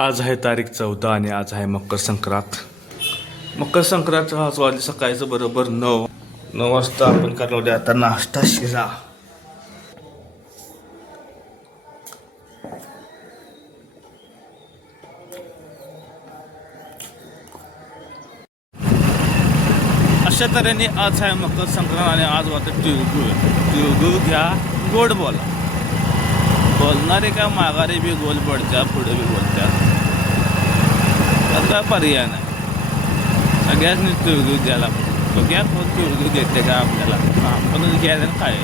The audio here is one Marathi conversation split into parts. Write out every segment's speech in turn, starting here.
आज आहे तारीख 14 आणि आज आहे मकर संक्रांत. मकर संक्रांत आज वाजले सकाळचं बरोबर 9 वाजता आपण करवले आता नाश्ता शिरा. अशा तऱ्हेने आज आहे मकर संक्रांत आणि आज वाटतं तिळगुळ घ्या गोड बोला. बोलणारे का माघारी बी गोल पडत्या पुढे बी बोलत्या. आता पर्याय नाही, सगळ्यांनी तिळगुळ द्यायला बघ्या कोण तिळगुळ देते का आपल्याला. आपणच घ्यायला काय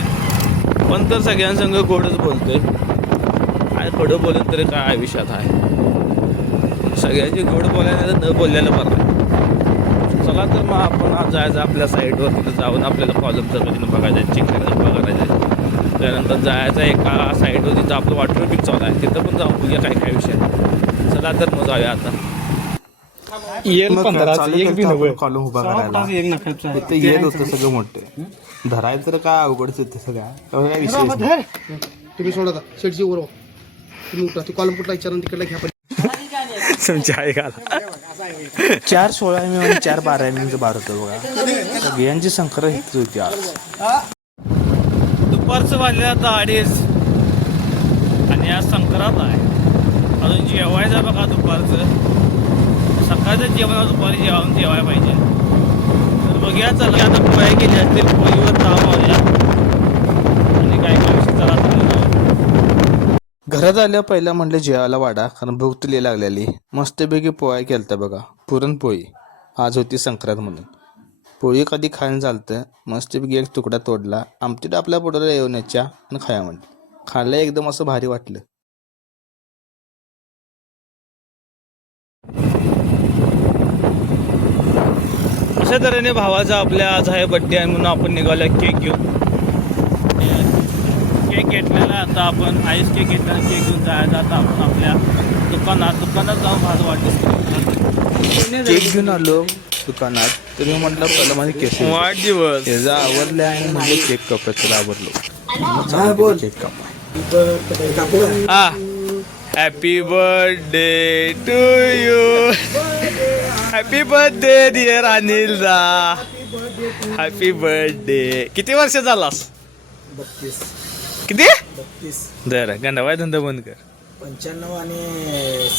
पण तर सगळ्यांसंग गोडच बोलतोय. काय कडं बोलत तरी काय आयुष्यात आहे. सगळ्यांची गोड बोलायला न बोललेलं बरं आहे. चला तर मग आपण आज जायचं आपल्या साईडवर, तिथं जाऊन आपल्याला कॉलमचं कधी बघायचं, चिखल्याचं बघायचं. त्यानंतर जायचं एका साईडवर तिथं आपलं वॉटर पिक चालू आहे, तिथं पण जाऊन बघूया काय काय विषय. चला तर मग जाऊया आता. कॉलम उभा करायला तिथे येत होतं सगळं मोठे धरायचं तर काय अवघडच येते सगळ्या काय विषय. तुम्ही सोडा शेडची वर तुम्ही उठा, तू कॉलम कुठला विचारून तिकडला घ्या. आहे का 4/16 एम आणि 4/12 एम बार होतं बघा. सगळ्यांची संख्या हिच होती आज. दुपारचं वाजल्या 2:30 आणि आज संक्रांत आहे. अजून जेवायचं बघा दुपारचं. सकाळचं जेवण दुपारी जेवायला पाहिजे. तर बघूया चला आता पोळ्या केली असतील, पोळीवर ताव मारूया आणि काय काय विषय. चला घरात आल्या पहिला म्हटलं जेवायला वाढा, कारण भूक तुला लागलेली. मस्तपैकी पोळ्या केलत्या बघा, पुरणपोळी. आज होती संक्रांत म्हणून. पोळी कधी खायला चालतं. मस्तपैकी एक तुकडा तोडला, आमटीत आपल्या पोटाला येऊनच्या आणि खाया म्हणलं. खायला एकदम असं भारी वाटलं. अशा तऱ्हेने भावाचा आपल्या आज आहे बड्डे आहे म्हणून आपण निघाला केक घेऊन. केक घेतलेला आता आपण आईस केक घेतला, केक घेऊन जायचा आता आपण आपल्या दुकानात जाऊन भात वाढदिवस केक घेऊन आलो दुकानात. तर मी म्हटलं पहिला माझे केस वाढदिवस त्याचा आवडले आहे म्हणजे केक कापायचं आवडलो. केक कापा. Happy birthday to you. Happy birthday dear Anil da. Happy birthday. किती वर्ष झालास? 32. किती? 32. जरा गंडावाय धंदा बंद कर. 95 आणि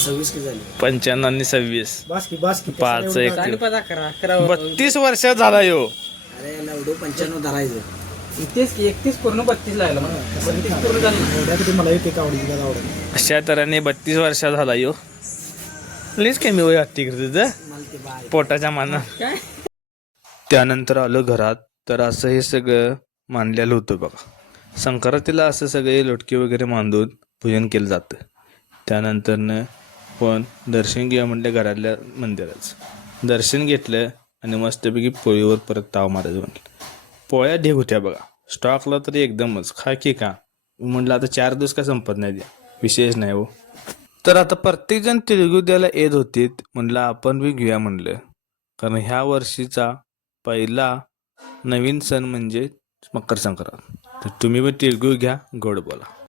26 की झाली. 95 आणि 26 बास्की 5 1 32 वर्ष झाला यो. अरे एवढं 95 धरायचं. 31 पूर्ण 32 लागला. 32 पूर्ण झाली. मला एक आवडीला आवडत. अशा तऱ्हेने 32 वर्ष झाला यो. प्लीज कमी होय हत्ती करते पोटाच्या माना. त्यानंतर आलो घरात. तर असं हे सगळं मांडलेलं होतं बघा. संक्रांतीला असं सगळे लोटके वगैरे मांडून पूजन केलं जातं. त्यानंतरनं पण दर्शन घ्या म्हटलं घरातल्या मंदिराचं. दर्शन घेतलं आणि मस्तपैकी पोळीवर परत ताव मारायचं म्हटलं. पोळ्या ढेग होत्या बघा. स्टॉकला तरी एकदमच खा की का म्हटलं आता 4 दिवस काय संपत नाही द्या, विशेष नाही हो. तर आता प्रत्येकजण तिळगुळ द्यायला येत होते म्हटलं आपण बी घेऊया म्हणलं, कारण ह्या वर्षीचा पहिला नवीन सण म्हणजे मकर संक्रांत. तर तुम्ही पण तिळगुळ घ्या, गोड बोला.